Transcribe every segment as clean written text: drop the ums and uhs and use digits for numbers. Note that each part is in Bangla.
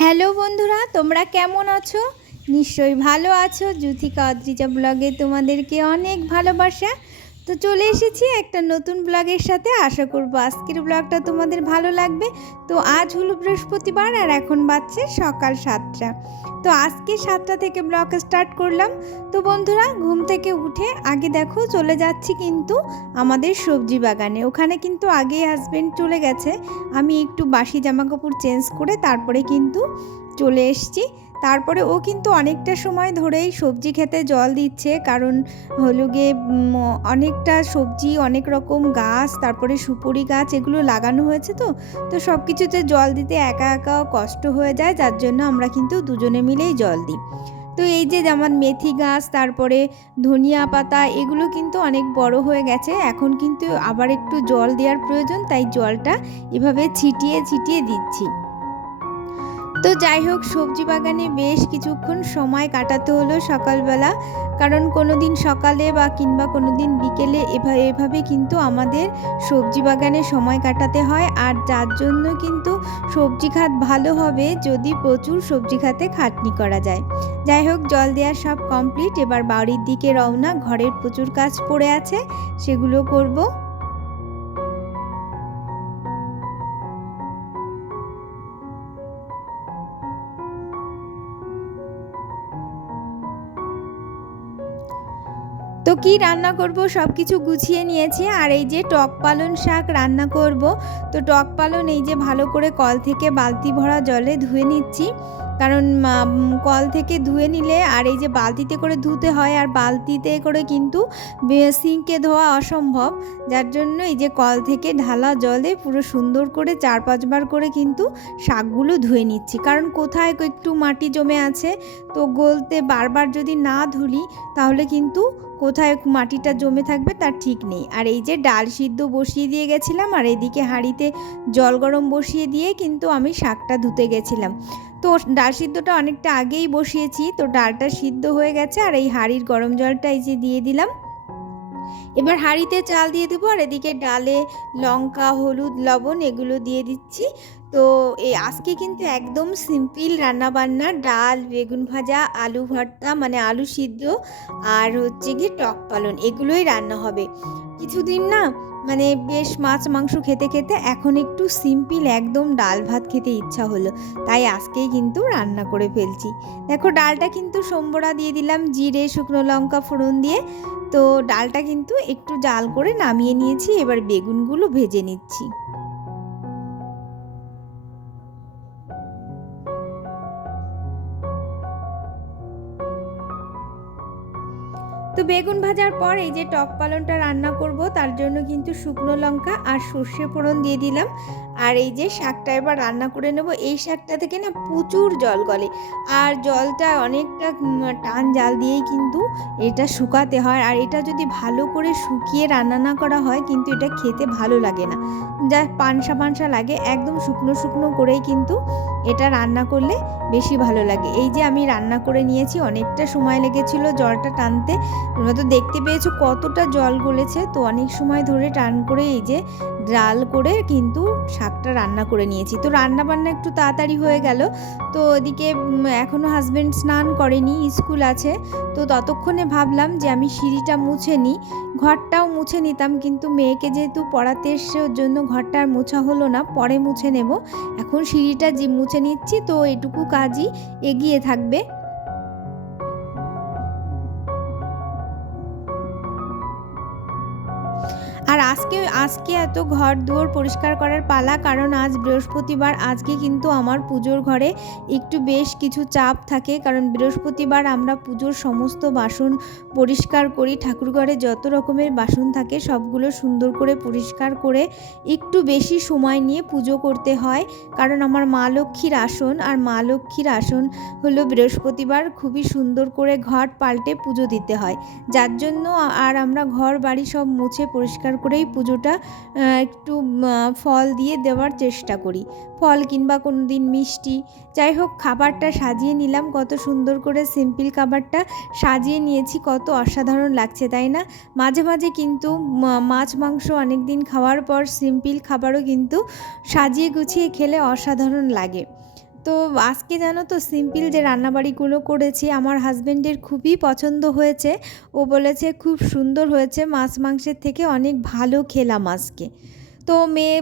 হ্যালো বন্ধুরা, তোমরা কেমন আছো? নিশ্চয়ই ভালো আছো। জ্যোতিকা অদ্রিজা ব্লগে তোমাদেরকে অনেক ভালোবাসা। তো চলে এসেছি একটা নতুন ব্লগের সাথে। আশা করব আজকের ব্লগটা তোমাদের ভালো লাগবে। তো আজ হলো বৃহস্পতিবার আর এখন বাজছে সকাল 7টা। তো আজকে 7টা থেকে ব্লগ স্টার্ট করলাম। তো বন্ধুরা, ঘুম থেকে উঠে আগে দেখো চলে যাচ্ছি কিন্তু আমাদের সবজি বাগানে। ওখানে কিন্তু আগেই হাজবেন্ড চলে গেছে। আমি একটু বাসি জামাকাপড় চেঞ্জ করে তারপরে কিন্তু চলে এসেছি। তারপরে ও কিন্তু অনেকটা সময় ধরেই সবজি খেতে জল দিচ্ছে, কারণ হলো গিয়ে অনেকটা সবজি, অনেক রকম গাছ, তারপরে সুপুরি গাছ এগুলো লাগানো হয়েছে। তো সব কিছুতে জল দিতে একা একা কষ্ট হয়ে যায়, যার জন্য আমরা কিন্তু দুজনে মিলেই জল দিই। তো এই যে যেমন মেথি গাছ, তারপরে ধনিয়া পাতা, এগুলো কিন্তু অনেক বড় হয়ে গেছে। এখন কিন্তু আবার একটু জল দেওয়ার প্রয়োজন, তাই জলটা এভাবে ছিটিয়ে ছিটিয়ে দিচ্ছি। তো যাই হোক, সবজি বাগানে বেশ কিছুক্ষণ সময় কাটাতে হলো সকালবেলা, কারণ কোনো দিন সকালে বা কিংবা কোনো দিন বিকেলে এভাবে কিন্তু আমাদের সবজি বাগানে সময় কাটাতে হয়। আর যার জন্য কিন্তু সবজি খাত ভালো হবে যদি প্রচুর সবজি খাতে খাটনি করা যায়। যাই হোক, জল দেওয়ার সব কমপ্লিট। এবার বাড়ির দিকে রওনা। ঘরের প্রচুর কাজ পড়ে আছে, সেগুলো করব। তো কি রান্না করব সব কিছু গুছিয়ে নিয়েছি। আর এই যে টক পালং শাক রান্না করব। তো টক পালং এই যে ভালো করে কল থেকে বালতি ভরা জলে ধুয়ে নিচ্ছি, কারণ কল থেকে ধুয়ে নিলে আর এই যে বালতিতে করে ধুতে হয়, আর বালতিতে করে কিন্তু সিঙ্কে ধোয়া অসম্ভব। যার জন্য এই যে কল থেকে ঢালা জলে পুরো সুন্দর করে 4-5 বার করে কিন্তু শাকগুলো ধুয়ে নিচ্ছি, কারণ কোথায় একটু মাটি জমে আছে। তো গলতে বারবার যদি না ধুলি তাহলে কিন্তু কোথায় মাটিটা জমে থাকবে তার ঠিক নেই। আর এই যে ডাল সিদ্ধ বসিয়ে দিয়ে গেছিলাম, আর এদিকে হাঁড়িতে জল গরম বসিয়ে দিয়ে কিন্তু আমি শাকটা ধুতে গেছিলাম। তো ডাল সিদ্ধটা অনেকটা আগেই বসিয়েছি, তো ডালটা সিদ্ধ হয়ে গেছে। আর এই হাঁড়ির গরম জলটা এই যে দিয়ে দিলাম। এবার হাঁড়িতে চাল দিয়ে দেবো, আর এদিকে ডালে লঙ্কা, হলুদ, লবণ এগুলো দিয়ে দিচ্ছি। তো এই আজকে কিন্তু একদম সিম্পল রান্নাবান্না, ডাল, বেগুন ভাজা, আলু ভর্তা মানে আলু সিদ্ধ, আর হচ্ছে গিয়ে টক পালং, এগুলোই রান্না হবে। কিছুদিন না মানে বেশ মাছ মাংস খেতে খেতে এখন একটু সিম্পল একদম ডাল ভাত খেতে ইচ্ছা হলো, তাই আজকেই কিন্তু রান্না করে ফেলছি। দেখো, ডালটা কিন্তু সম্বরা দিয়ে দিলাম, জিরে, শুকনো লঙ্কা ফোড়ন দিয়ে। তো ডালটা কিন্তু একটু জাল করে নামিয়ে নিয়েছি। এবার বেগুনগুলো ভেজে নিচ্ছি। তো বেগুন ভাজার পর এই যে টক পালংটা রান্না করব, তার জন্য কিন্তু শুকনো লঙ্কা আর সর্ষে ফোড়ন দিয়ে দিলাম। আর এই যে শাকটা এবার রান্না করে নেব। এই শাকটা থেকে না প্রচুর জল গলে, আর জলটা অনেকটা টান জাল দিয়েই কিন্তু এটা শুকাতে হয়। আর এটা যদি ভালো করে শুকিয়ে রান্না না করা হয় কিন্তু এটা খেতে ভালো লাগে না, যা পানসা পানসা লাগে। একদম শুকনো শুকনো করেই কিন্তু এটা রান্না করলে বেশি ভালো লাগে। এই যে আমি রান্না করে নিয়েছি, অনেকটা সময় লেগেছিল জলটা টানতে। তোমরা তো দেখতে পেয়েছো কতটা জল গলেছে। তো অনেক সময় ধরে টান করে এই যে জাল করে কিন্তু শাকটা রান্না করে নিয়েছি। তো রান্না বান্না একটু তাড়াতাড়ি হয়ে গেল। তো ওদিকে এখনও হাজব্যান্ড স্নান করেনি, স্কুল আছে। তো ততক্ষণে ভাবলাম যে আমি সিঁড়িটা মুছে নিই, ঘরটাও মুছে নিতাম, কিন্তু মেয়েকে যেহেতু পড়াতে এসছে ওর জন্য ঘরটা আর মোছা হলো না, পরে মুছে নেব। এখন সিঁড়িটা যে মুছে নিচ্ছি, তো এটুকু কাজই এগিয়ে থাকবে। আর আজকে এত ঘর দুয়ার পরিষ্কার করার পালা, কারণ আজ বৃহস্পতিবার। আজকে কিন্তু আমার পুজোর ঘরে একটু বেশ কিছু চাপ থাকে, কারণ বৃহস্পতিবার আমরা পুজোর সমস্ত বাসন পরিষ্কার করি। ঠাকুরঘরে যত রকমের বাসন থাকে সবগুলো সুন্দর করে পরিষ্কার করে একটু বেশি সময় নিয়ে পুজো করতে হয়, কারণ আমার মা লক্ষ্মীর আসন, আর মা লক্ষ্মীর আসন হলো বৃহস্পতিবার। খুবই সুন্দর করে ঘট পাল্টে পুজো দিতে হয়, যার জন্য আর আমরা ঘর বাড়ি সব মুছে পরিষ্কার করেই পুজোটা একটু ফল দিয়ে দেওয়ার চেষ্টা করি, ফল কিংবা কোনো দিন মিষ্টি। যাই হোক, খাবারটা সাজিয়ে নিলাম, কত সুন্দর করে সিম্পল খাবারটা সাজিয়ে নিয়েছি, কত অসাধারণ লাগছে তাই না? মাঝে মাঝে কিন্তু মাছ মাংস অনেক দিন খাওয়ার পর সিম্পল খাবারও কিন্তু সাজিয়ে গুছিয়ে খেলে অসাধারণ লাগে। তো আজকে জানো তো সিম্পল যে রান্নাবাড়িগুলো করেছি আমার হাজব্যান্ডের খুবই পছন্দ হয়েছে। ও বলেছে খুব সুন্দর হয়েছে, মাছ মাংসের থেকে অনেক ভালো খেলাম আজকে। তো মেয়ে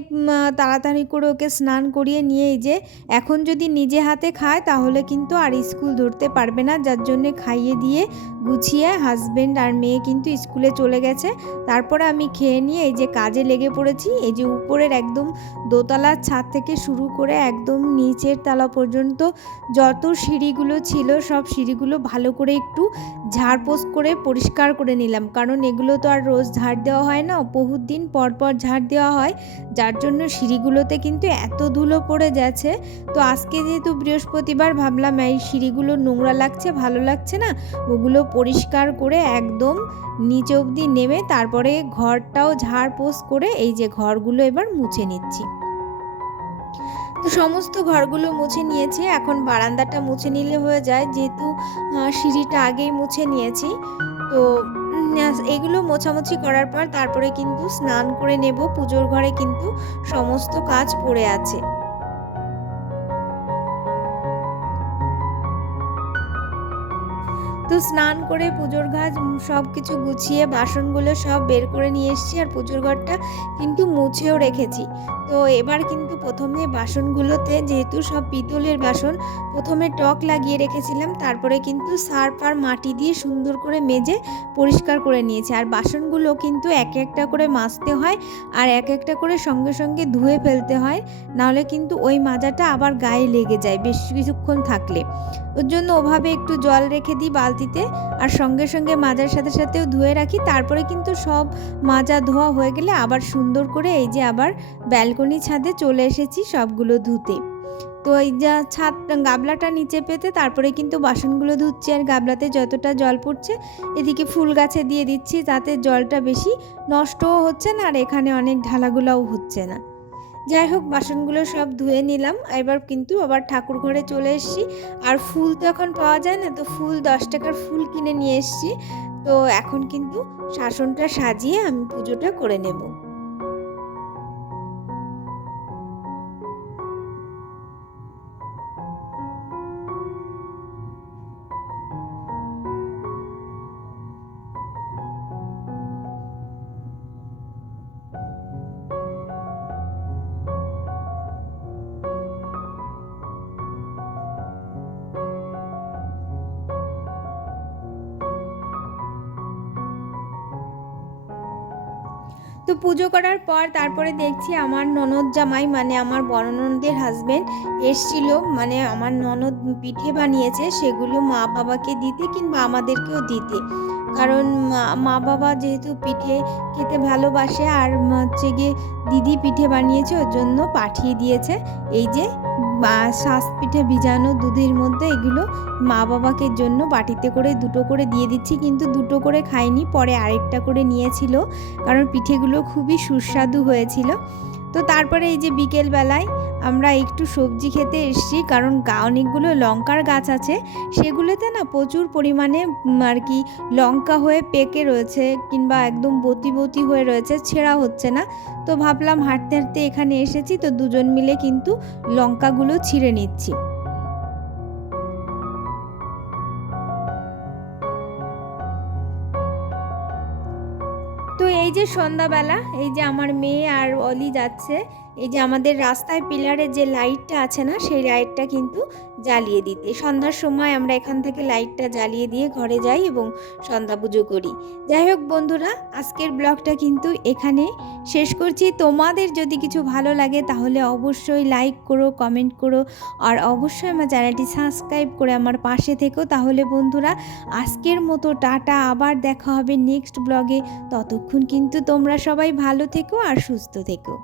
তাড়াতাড়ি করে ওকে স্নান করিয়ে নিয়ে এই যে এখন যদি নিজে হাতে খায় তাহলে কিন্তু আর স্কুল ধরতে পারবে না, যার জন্যে খাইয়ে দিয়ে গুছিয়ে হাজব্যান্ড আর মেয়ে কিন্তু স্কুলে চলে গেছে। তারপরে আমি খেয়ে নিয়ে এই যে কাজে লেগে পড়েছি। এই যে উপরের একদম দোতলার ছাদ থেকে শুরু করে একদম নিচের তলা পর্যন্ত যত সিঁড়িগুলো ছিল সব সিঁড়িগুলো ভালো করে একটু ঝাড়পোছ করে পরিষ্কার করে নিলাম, কারণ এগুলো তো আর রোজ ঝাড় দেওয়া হয় না, বহুত দিন পর পর ঝাড় দেওয়া হয়, যার জন্য সিঁড়িগুলোতে কিন্তু এত ধুলো পড়ে যাচ্ছে। তো আজকে যেহেতু বৃহস্পতিবার ভাবলাম এই সিঁড়িগুলো নোংরা লাগছে, ভালো লাগছে না, ওগুলো পরিষ্কার করে একদম নিচে অবধি নেমে তারপরে ঘরটাও ঝাড়পোছ করে এই যে ঘরগুলো এবার মুছে নিচ্ছি। তো সমস্ত ঘরগুলো মুছে নিয়েছি, এখন বারান্দাটা মুছে নিলে হয়ে যায়, যেহেতু সিঁড়িটা আগেই মুছে নিয়েছি। তো এগুলো মোছামুছি করার পর তারপরে কিন্তু স্নান করে নেব। পুজোর ঘরে কিন্তু সমস্ত কাজ পড়ে আছে। তো স্নান করে পুজোর ঘাট সব কিছু গুছিয়ে বাসনগুলো সব বের করে নিয়ে এসেছি, আর পুজোর ঘরটা কিন্তু মুছেও রেখেছি। তো এবার কিন্তু প্রথমে বাসনগুলোতে, যেহেতু সব পিতলের বাসন, প্রথমে টক লাগিয়ে রেখেছিলাম, তারপরে কিন্তু সার্ফ আর মাটি দিয়ে সুন্দর করে মেজে পরিষ্কার করে নিয়েছি। আর বাসনগুলো কিন্তু এক একটা করে মাজতে হয় আর এক একটা করে সঙ্গে সঙ্গে ধুয়ে ফেলতে হয়, নাহলে কিন্তু ওই মাজাটা আবার গায়ে লেগে যায় বেশ কিছুক্ষণ থাকলে। ওর জন্য ওভাবে একটু জল রেখে দিই বালতিতে, আর সঙ্গে সঙ্গে মাজার সাথে সাথেও ধুয়ে রাখি। তারপরে কিন্তু সব মাজা ধোয়া হয়ে গেলে আবার সুন্দর করে এই যে আবার ব্যালকনি ছাদে চলে এসেছি সবগুলো ধুতে। তো এই যা ছাদ গাবলাটা নিচে পেতে তারপরে কিন্তু বাসনগুলো ধুচ্ছি, আর গাবলাতে যতটা জল পড়ছে এদিকে ফুল গাছে দিয়ে দিচ্ছি, তাতে জলটা বেশি নষ্টও হচ্ছে না আর এখানে অনেক ঢালাগুলাও হচ্ছে না। যাই হোক, বাসনগুলো সব ধুয়ে নিলাম। এবার কিন্তু আবার ঠাকুর ঘরে চলে এসেছি, আর ফুল তো এখন পাওয়া যায় না, তো ফুল 10 টাকার ফুল কিনে নিয়ে এসেছি। তো এখন কিন্তু শাসনটা সাজিয়ে আমি পুজোটা করে নেব। তো পুজো করার পর তারপরে দেখছি আমার ননদ জামাই, মানে আমার বড় ননদের হাজব্যান্ড এসছিল, মানে আমার ননদ পিঠে বানিয়েছে, সেগুলো মা বাবাকে দিতে কিংবা আমাদেরকেও দিতে, কারণ মা বাবা যেহেতু পিঠে খেতে ভালোবাসে, আর হচ্ছে গিয়ে দিদি পিঠে বানিয়েছে ওর জন্য পাঠিয়ে দিয়েছে। এই যে শাঁস পিঠে ভিজানো দুধের মধ্যে এগুলো মা বাবাকে জন্য বাটিতে করে দুটো করে দিয়ে দিচ্ছি, কিন্তু দুটো করে খাইনি, পরে আরেকটা করে নিয়েছিল, কারণ পিঠেগুলো খুবই সুস্বাদু হয়েছিল। তো তারপরে এই যে বিকেলবেলায় আমরা একটু সবজি খেতে এসেছি, কারণ অনেকগুলো লঙ্কার গাছ আছে, সেগুলোতে না প্রচুর পরিমাণে আর কি লঙ্কা হয়ে পেকে রয়েছে, কিংবা একদম বতি বতি হয়ে রয়েছে, ছেঁড়া হচ্ছে না। তো ভাবলাম হাঁটতে হাঁটতে এখানে এসেছি, তো দুজন মিলে কিন্তু লঙ্কাগুলো ছিঁড়ে নিচ্ছি। তো এই যে সন্ধ্যাবেলা, এই যে আমার মেয়ে আর অলি যাচ্ছে, এই যে আমাদের রাস্তায় পিলারে যে লাইটটা আছে না, সেই লাইটটা কিন্তু জ্বালিয়ে দিতে। সন্ধ্যার সময় আমরা এখান থেকে লাইটটা জ্বালিয়ে দিয়ে ঘরে যাই এবং সন্ধ্যা পুজো করি। যাই হোক বন্ধুরা, আজকের ব্লগটা কিন্তু এখানে শেষ করছি। তোমাদের যদি কিছু ভালো লাগে তাহলে অবশ্যই লাইক করো, কমেন্ট করো, আর অবশ্যই আমার চ্যানেলটি সাবস্ক্রাইব করে আমার পাশে থেকো। তাহলে বন্ধুরা, আজকের মতো টাটা, আবার দেখা হবে নেক্সট ব্লগে। ততক্ষণ কিন্তু তোমরা সবাই ভালো থেকো আর সুস্থ থেকো।